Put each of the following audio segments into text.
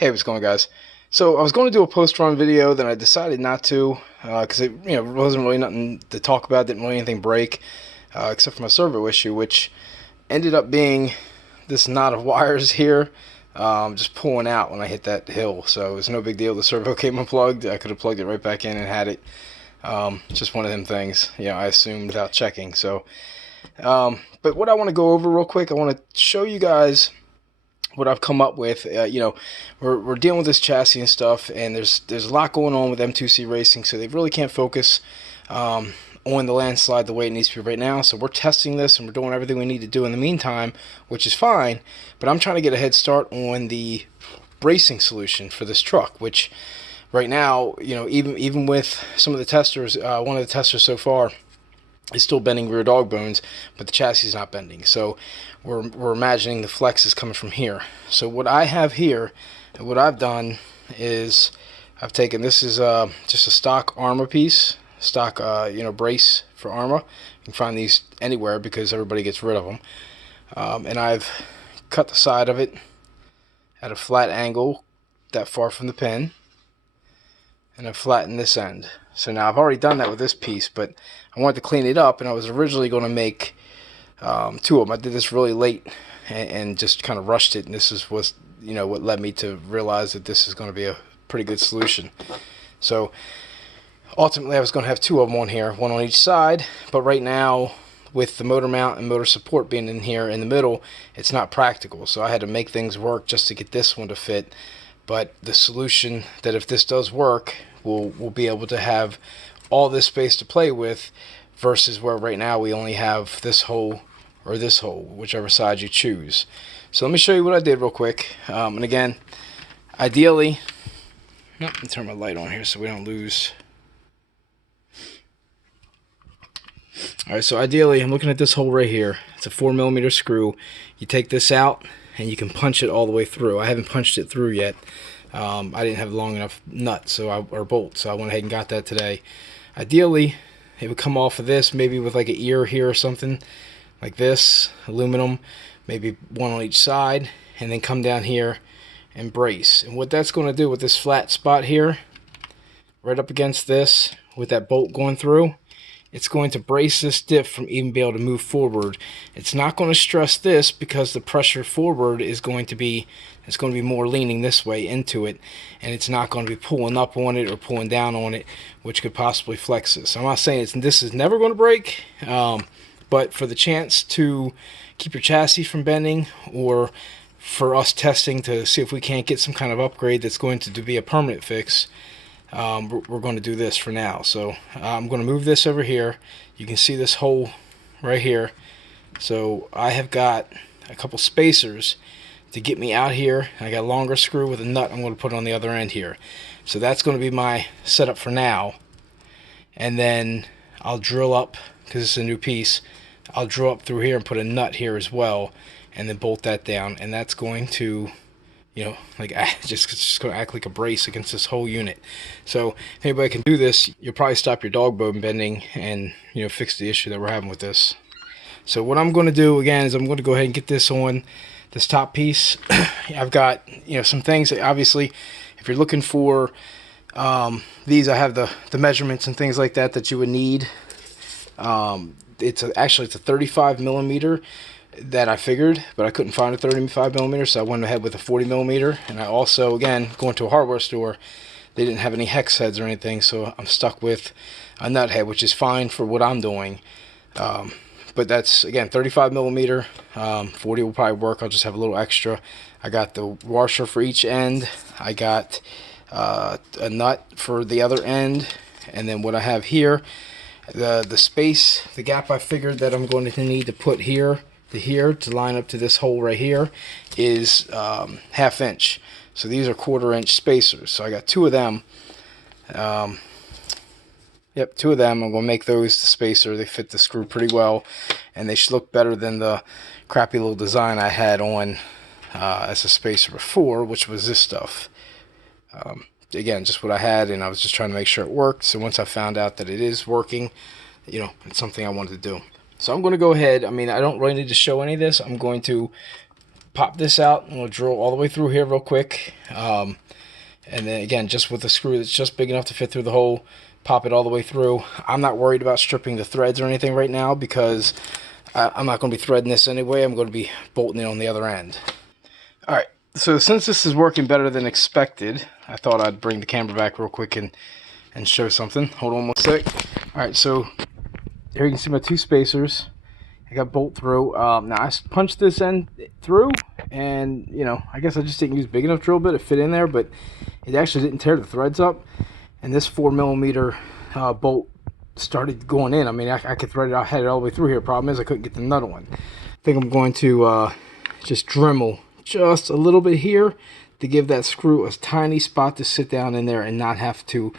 Hey, what's going on, guys? So I was going to do a post-run video, then I decided not to because it wasn't really nothing to talk about. Didn't really anything break except for my servo issue, which ended up being this knot of wires here just pulling out when I hit that hill. So it was no big deal. The servo came unplugged. I could have plugged it right back in and had it. Just one of them things, I assumed without checking. So, but what I want to go over real quick, I want to show you guys what I've come up with. We're dealing with this chassis and stuff, and there's a lot going on with M2C Racing, so they really can't focus on the landslide the way it needs to be right now. So we're testing this, and we're doing everything we need to do in the meantime, which is fine. But I'm trying to get a head start on the bracing solution for this truck, which right now, even with some of the testers, one of the testers so far is still bending rear dog bones, but the chassis is not bending. So we're imagining the flex is coming from here. So what I have here, and what I've done is I've taken, this is just a stock armor piece, stock brace for armor. You can find these anywhere because everybody gets rid of them. And I've cut the side of it at a flat angle that far from the pin, and I've flattened this end. So now I've already done that with this piece, but I wanted to clean it up, and I was originally going to make two of them. I did this really late and just kind of rushed it, and this was what led me to realize that this is going to be a pretty good solution. So ultimately I was going to have two of them on here, one on each side, but right now with the motor mount and motor support being in here in the middle, it's not practical. So I had to make things work just to get this one to fit. But the solution that if this does work, we'll be able to have all this space to play with, versus where right now we only have this hole or this hole, whichever side you choose. So let me show you what I did real quick. And again, ideally, let me turn my light on here so we don't lose. Alright, so ideally I'm looking at this hole right here. It's a 4mm screw. You take this out and you can punch it all the way through. I haven't punched it through yet. I didn't have a long enough nut or bolt, so I went ahead and got that today. Ideally, it would come off of this, maybe with like an ear here or something, like this, aluminum, maybe one on each side, and then come down here and brace. And what that's going to do with this flat spot here, right up against this, with that bolt going through, it's going to brace this diff from even being able to move forward. It's not going to stress this because the pressure forward is going to be, it's going to be more leaning this way into it, and it's not going to be pulling up on it or pulling down on it, which could possibly flex this. I'm not saying this is never going to break, but for the chance to keep your chassis from bending, or for us testing to see if we can't get some kind of upgrade that's going to be a permanent fix, we're going to do this for now. So I'm going to move this over here. You can see this hole right here. So I have got a couple spacers to get me out here. I got a longer screw with a nut I'm going to put on the other end here. So that's going to be my setup for now. And then I'll drill up, because it's a new piece, I'll drill up through here and put a nut here as well, and then bolt that down. And that's going to, like it's just going to act like a brace against this whole unit. So if anybody can do this, you'll probably stop your dog bone bending and fix the issue that we're having with this. So what I'm going to do again is I'm going to go ahead and get this on this top piece. I've got some things that obviously, if you're looking for these, I have the measurements and things like that you would need. Actually it's a 35mm that I figured, but I couldn't find a 35mm, so I went ahead with a 40mm. And I also, again, going to a hardware store, they didn't have any hex heads or anything, so I'm stuck with a nut head, which is fine for what I'm doing. But that's, again, 35mm. 40 will probably work. I'll just have a little extra. I got the washer for each end. I got a nut for the other end. And then what I have here, the space, the gap I figured that I'm going to need to put here to here to line up to this hole right here is 1/2 inch. So these are 1/4 inch spacers. So I got two of them. Yep, two of them. I'm going to make those the spacer. They fit the screw pretty well, and they should look better than the crappy little design I had on as a spacer before, which was this stuff. Again, just what I had, and I was just trying to make sure it worked. So once I found out that it is working, it's something I wanted to do. So I'm going to go ahead. I mean, I don't really need to show any of this. I'm going to pop this out and we'll drill all the way through here real quick. And then again, just with a screw that's just big enough to fit through the hole, pop it all the way through. I'm not worried about stripping the threads or anything right now because I'm not going to be threading this anyway. I'm going to be bolting it on the other end. Alright, so since this is working better than expected, I thought I'd bring the camera back real quick and show something. Hold on one sec. Alright, so here you can see my two spacers. I got bolt through. Now I punched this end through, and you know, I guess I just didn't use big enough drill bit to fit in there, but it actually didn't tear the threads up. And this 4mm bolt started going in. I mean, I could thread it out, had it all the way through here. Problem is, I couldn't get the nut on. I think I'm going to just Dremel just a little bit here to give that screw a tiny spot to sit down in there and not have to,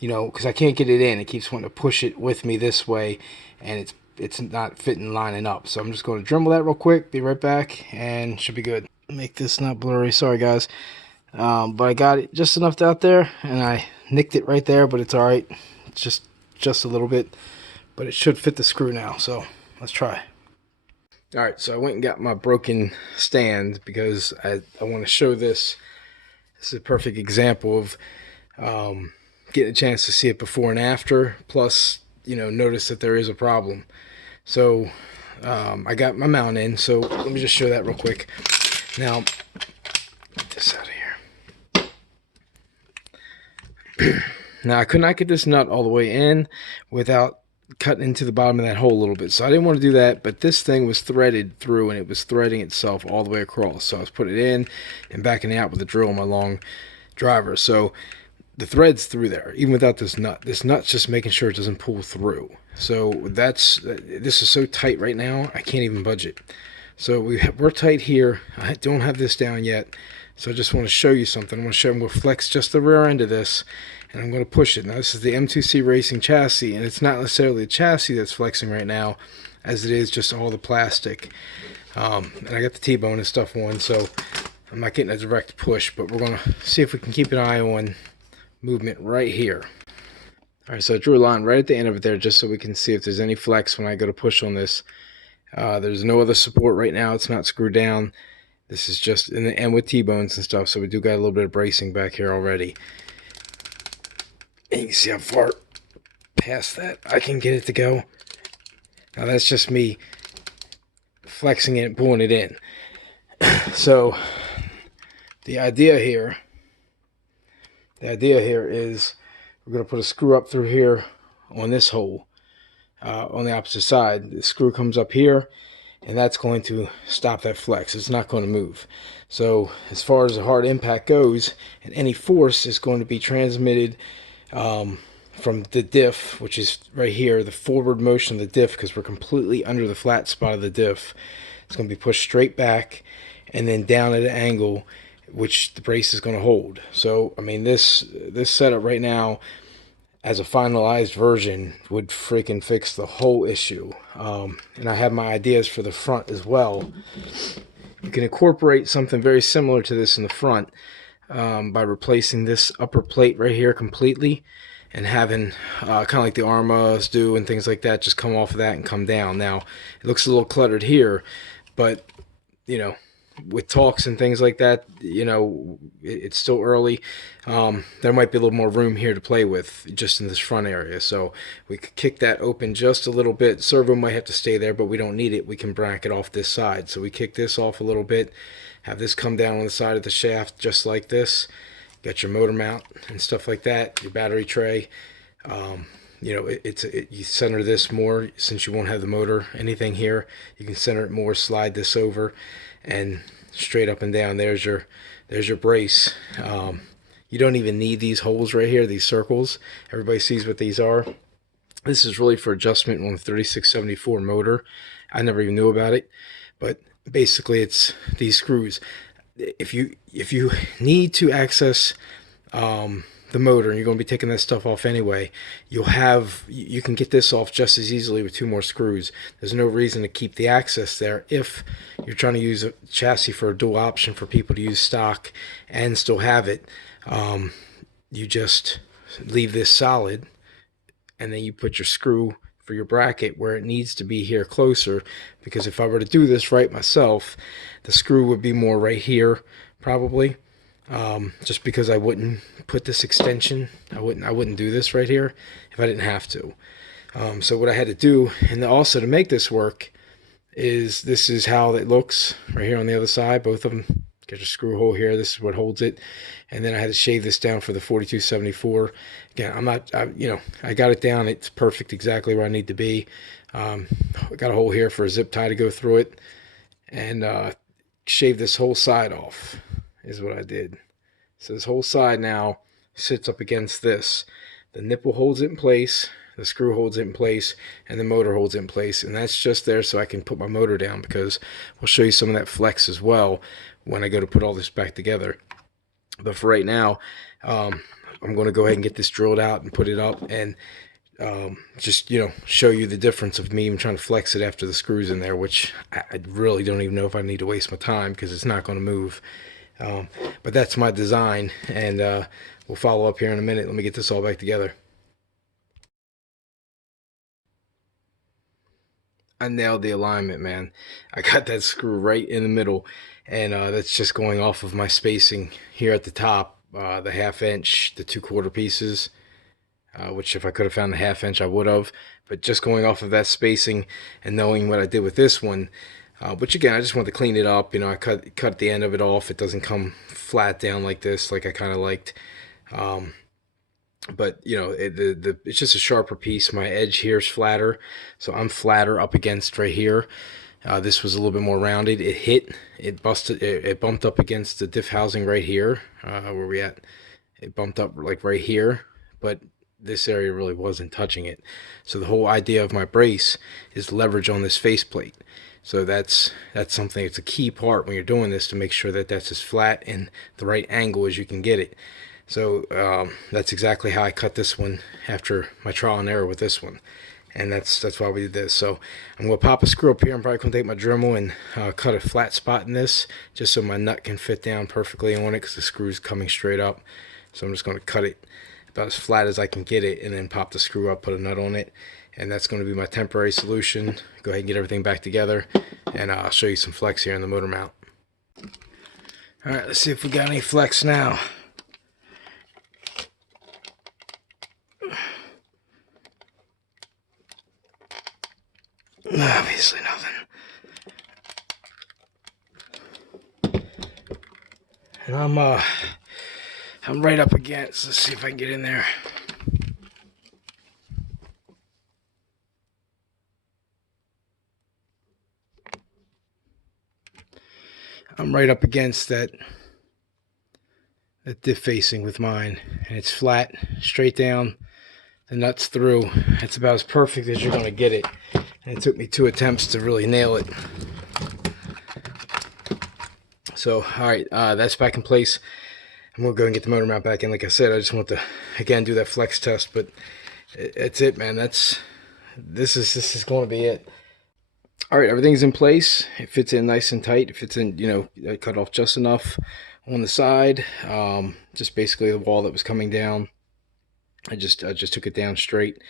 you know, because I can't get it in. It keeps wanting to push it with me this way, and it's not fitting, lining up. So I'm just going to Dremel that real quick, be right back, and should be good. Make this not blurry, sorry guys. But I got it just enough out there, and I nicked it right there, but it's alright. It's just a little bit, but it should fit the screw now, so let's try. Alright, so I went and got my broken stand because I want to show this. This is a perfect example of getting a chance to see it before and after, plus, you know, notice that there is a problem. So I got my mount in, so let me just show that real quick. Now, get this out of here. Now I could not get this nut all the way in without cutting into the bottom of that hole a little bit, so I didn't want to do that, but this thing was threaded through and it was threading itself all the way across, so I was putting it in and backing it out with a drill on my long driver. So the thread's through there even without this nut's just making sure it doesn't pull through. So this is so tight right now I can't even budge it. So we're tight here. I don't have this down yet, so I just want to show you something. I'm going to flex just the rear end of this, and I'm going to push it. Now this is the M2C Racing chassis, and it's not necessarily the chassis that's flexing right now, as it is just all the plastic. And I got the T-bone and stuff on, so I'm not getting a direct push, but we're going to see if we can keep an eye on movement right here. Alright, so I drew a line right at the end of it there just so we can see if there's any flex when I go to push on this. There's no other support right now. It's not screwed down. This is just in the end with T-bones and stuff, so we do got a little bit of bracing back here already. And you can see how far past that I can get it to go. Now that's just me flexing it and pulling it in. So the idea here is we're going to put a screw up through here on this hole on the opposite side. The screw comes up here, and that's going to stop that flex. It's not going to move. So as far as the hard impact goes, and any force is going to be transmitted from the diff, which is right here, the forward motion of the diff, because we're completely under the flat spot of the diff. It's going to be pushed straight back and then down at an angle which the brace is going to hold. So I mean, this setup right now as a finalized version would freaking fix the whole issue. And I have my ideas for the front as well. You can incorporate something very similar to this in the front by replacing this upper plate right here completely and having kind of like the Armas do and things like that, just come off of that and come down. Now it looks a little cluttered here, but you know, with talks and things like that, you know, it's still early. There might be a little more room here to play with just in this front area, so we could kick that open just a little bit. Servo might have to stay there, but we don't need it. We can bracket off this side, so we kick this off a little bit, have this come down on the side of the shaft just like this. Got your motor mount and stuff like that, your battery tray. You know, you center this more since you won't have the motor anything here. You can center it more, slide this over, and straight up and down. There's your brace. You don't even need these holes right here, these circles. Everybody sees what these are. This is really for adjustment on the 3674 motor. I never even knew about it, but basically it's these screws. If you need to access the motor, and you're going to be taking that stuff off anyway, you can get this off just as easily with 2 more screws. There's no reason to keep the access there if you're trying to use a chassis for a dual option for people to use stock and still have it. You just leave this solid, and then you put your screw for your bracket where it needs to be here closer, because if I were to do this right myself, the screw would be more right here probably, just because I wouldn't put this extension, I wouldn't do this right here if I didn't have to. So what I had to do, and also to make this work, is this is how it looks right here on the other side. Both of them get a screw hole here. This is what holds it. And then I had to shave this down for the 4274. Again, I got it down. It's perfect, exactly where I need to be. I got a hole here for a zip tie to go through it, and shave this whole side off is what I did. So this whole side now sits up against this. The nipple holds it in place, the screw holds it in place, and the motor holds it in place. And that's just there so I can put my motor down, because we'll show you some of that flex as well when I go to put all this back together. But for right now, I'm going to go ahead and get this drilled out and put it up, and just, show you the difference of me even trying to flex it after the screws in there, which I really don't even know if I need to waste my time, because it's not going to move. But that's my design, and we'll follow up here in a minute. Let me get this all back together. I nailed the alignment, man. I got that screw right in the middle, and that's just going off of my spacing here at the top, the 1/2 inch, the 2/4 pieces, which if I could have found the 1/2 inch, I would have. But just going off of that spacing and knowing what I did with this one, which again, I just want to clean it up. I cut the end of it off. It doesn't come flat down like this, like I kind of liked. But it's just a sharper piece. My edge here is flatter, so I'm flatter up against right here. This was a little bit more rounded. It bumped up against the diff housing right here. Where we at? It bumped up like right here, but this area really wasn't touching it. So the whole idea of my brace is leverage on this faceplate. So that's something. It's a key part when you're doing this, to make sure that that's as flat and the right angle as you can get it. So that's exactly how I cut this one after my trial and error with this one, and that's why we did this. So I'm going to pop a screw up here. I'm probably going to take my Dremel and cut a flat spot in this, just so my nut can fit down perfectly on it, because the screw's coming straight up. So I'm just going to cut it about as flat as I can get it, and then pop the screw up, put a nut on it, and that's going to be my temporary solution. Go ahead and get everything back together, and I'll show you some flex here in the motor mount. Alright, let's see if we got any flex now. Obviously nothing. And I'm right up against. Let's see if I can get in there. I'm right up against that diff facing with mine, and it's flat, straight down, the nuts through. It's about as perfect as you're going to get it, and it took me 2 attempts to really nail it. So alright, that's back in place. I'm going to go and get the motor mount back in. Like I said, I just want to again do that flex test, but it's it, man. This is going to be it. Alright, everything's in place. It fits in nice and tight. It fits in, I cut off just enough on the side, just basically the wall that was coming down. I just took it down straight,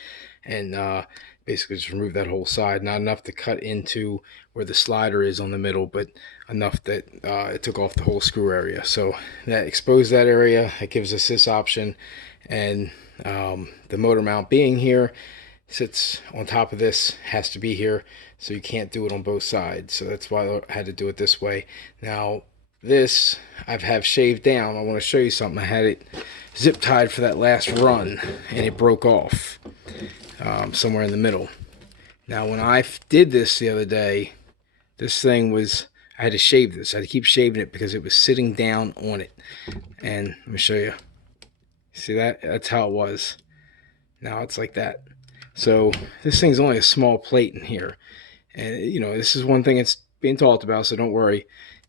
and basically just removed that whole side. Not enough to cut into where the slider is on the middle, but enough that it took off the whole screw area. So that exposed that area. It gives us this option, and the motor mount being here, sits on top of this, has to be here, so you can't do it on both sides. So that's why I had to do it this way. Now this I have shaved down. I want to show you something. I had it zip tied for that last run, and it broke off somewhere in the middle. Now when I did this the other day, this thing was, I had to shave this. I had to keep shaving it because it was sitting down on it. And let me show you. See that? That's how it was. Now it's like that. So this thing's only a small plate in here, and this is one thing that's being talked about, so don't worry.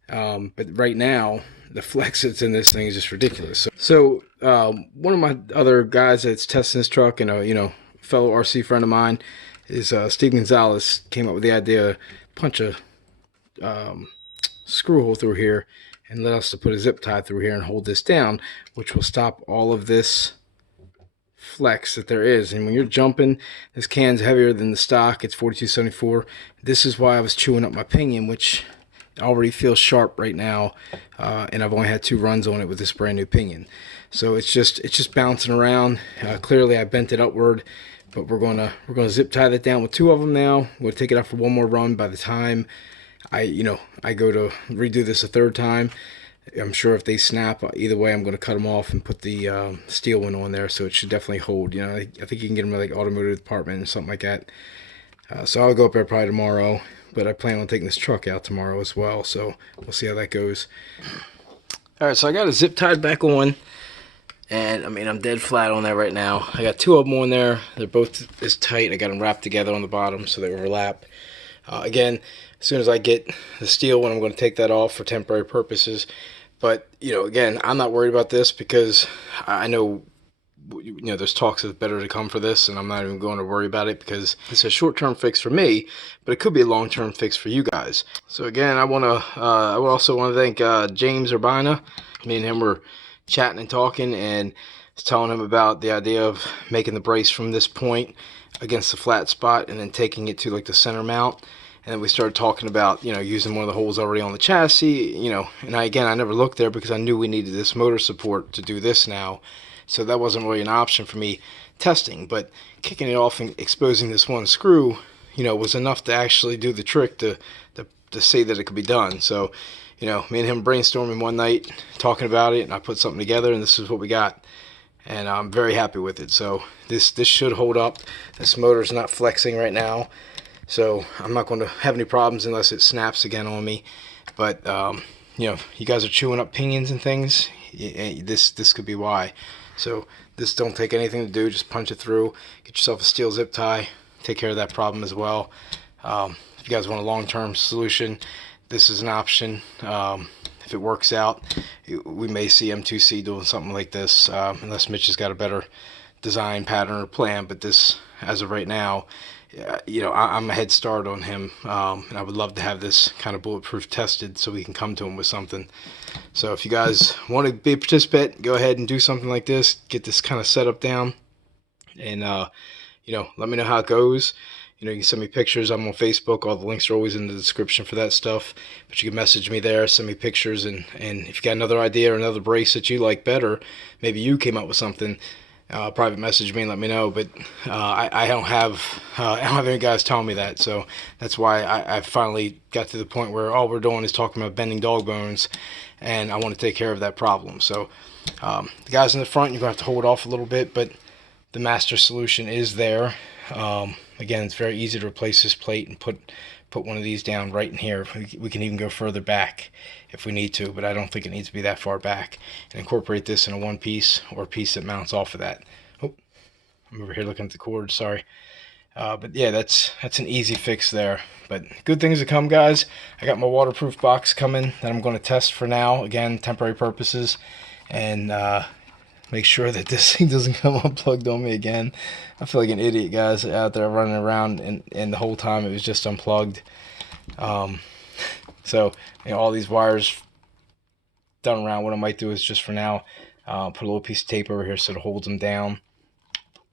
But right now the flex that's in this thing is just ridiculous. So one of my other guys that's testing this truck, and a fellow RC friend of mine, is Steve Gonzalez, came up with the idea to punch a screw hole through here and let us to put a zip tie through here and hold this down, which will stop all of this flex that there is. And when you're jumping, this can's heavier than the stock. It's 4274. This is why I was chewing up my pinion, which already feels sharp right now, and I've only had 2 runs on it with this brand new pinion. So it's just bouncing around. Clearly I bent it upward, but we're gonna zip tie that down with 2 of them now. We'll take it out for 1 more run. By the time I go to redo this a 3rd time, I'm sure if they snap, either way, I'm going to cut them off and put the steel one on there, so it should definitely hold. I think you can get them at like automotive department or something like that. So I'll go up there probably tomorrow, but I plan on taking this truck out tomorrow as well, so we'll see how that goes. All right, so I got it zip tied back on, and I mean, I'm dead flat on there right now. I got 2 of them on there. They're both as tight. I got them wrapped together on the bottom so they overlap. Again, as soon as I get the steel one, I'm going to take that off for temporary purposes. But, again, I'm not worried about this because I know, there's talks of better to come for this, and I'm not even going to worry about it because it's a short-term fix for me, but it could be a long-term fix for you guys. So, again, I also want to thank James Urbina. Me and him were chatting and talking, and I was telling him about the idea of making the brace from this point against the flat spot and then taking it to, like, the center mount. And then we started talking about, using one of the holes already on the chassis, and I never looked there because I knew we needed this motor support to do this now. So that wasn't really an option for me testing, but kicking it off and exposing this one screw, was enough to actually do the trick to say that it could be done. So, me and him brainstorming one night, talking about it, and I put something together, and this is what we got. And I'm very happy with it. So this should hold up. This motor's not flexing right now. So I'm not going to have any problems unless it snaps again on me. But, you guys are chewing up pinions and things. This could be why. So this don't take anything to do. Just punch it through. Get yourself a steel zip tie. Take care of that problem as well. If you guys want a long-term solution, this is an option. If it works out, we may see M2C doing something like this, unless Mitch has got a better design pattern or plan. But this, as of right now, I'm a head start on him, and I would love to have this kind of bulletproof tested so we can come to him with something. So if you guys want to be a participant, go ahead and do something like this, get this kind of setup down, and let me know how it goes. You can send me pictures. I'm on Facebook. All the links are always in the description for that stuff, but you can message me there, send me pictures, and if you got another idea or another brace that you like better, maybe you came up with something, private message me and let me know. But I don't have any guys telling me that, so that's why I finally got to the point where all we're doing is talking about bending dog bones, and I want to take care of that problem. So the guys in the front, you're gonna have to hold off a little bit, but the master solution is there. Again, it's very easy to replace this plate and put one of these down right in here. We can even go further back if we need to, but I don't think it needs to be that far back, and incorporate this in a one piece or a piece that mounts off of that. Oh, I'm over here looking at the cord, sorry. But yeah, that's an easy fix there. But good things to come, guys. I got my waterproof box coming that I'm going to test for now, again, temporary purposes, and make sure that this thing doesn't come unplugged on me again. I feel like an idiot, guys, out there running around, and the whole time it was just unplugged. So, all these wires done around. What I might do is just for now, put a little piece of tape over here so it holds them down.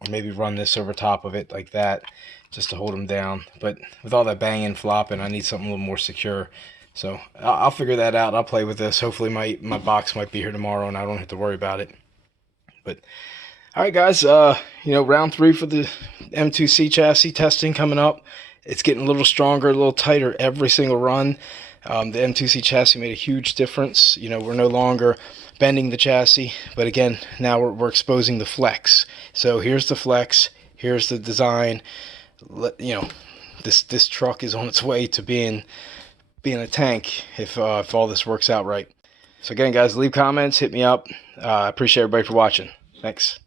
Or maybe run this over top of it like that, just to hold them down. But with all that banging, flopping, I need something a little more secure. So I'll figure that out. I'll play with this. Hopefully my box might be here tomorrow and I don't have to worry about it. But all right, guys, round 3 for the M2C chassis testing coming up. It's getting a little stronger, a little tighter every single run. The M2C chassis made a huge difference. We're no longer bending the chassis, but again, now we're exposing the flex. So here's the flex, here's the design. This truck is on its way to being a tank if all this works out right. So again, guys, leave comments, hit me up. I appreciate everybody for watching. Thanks.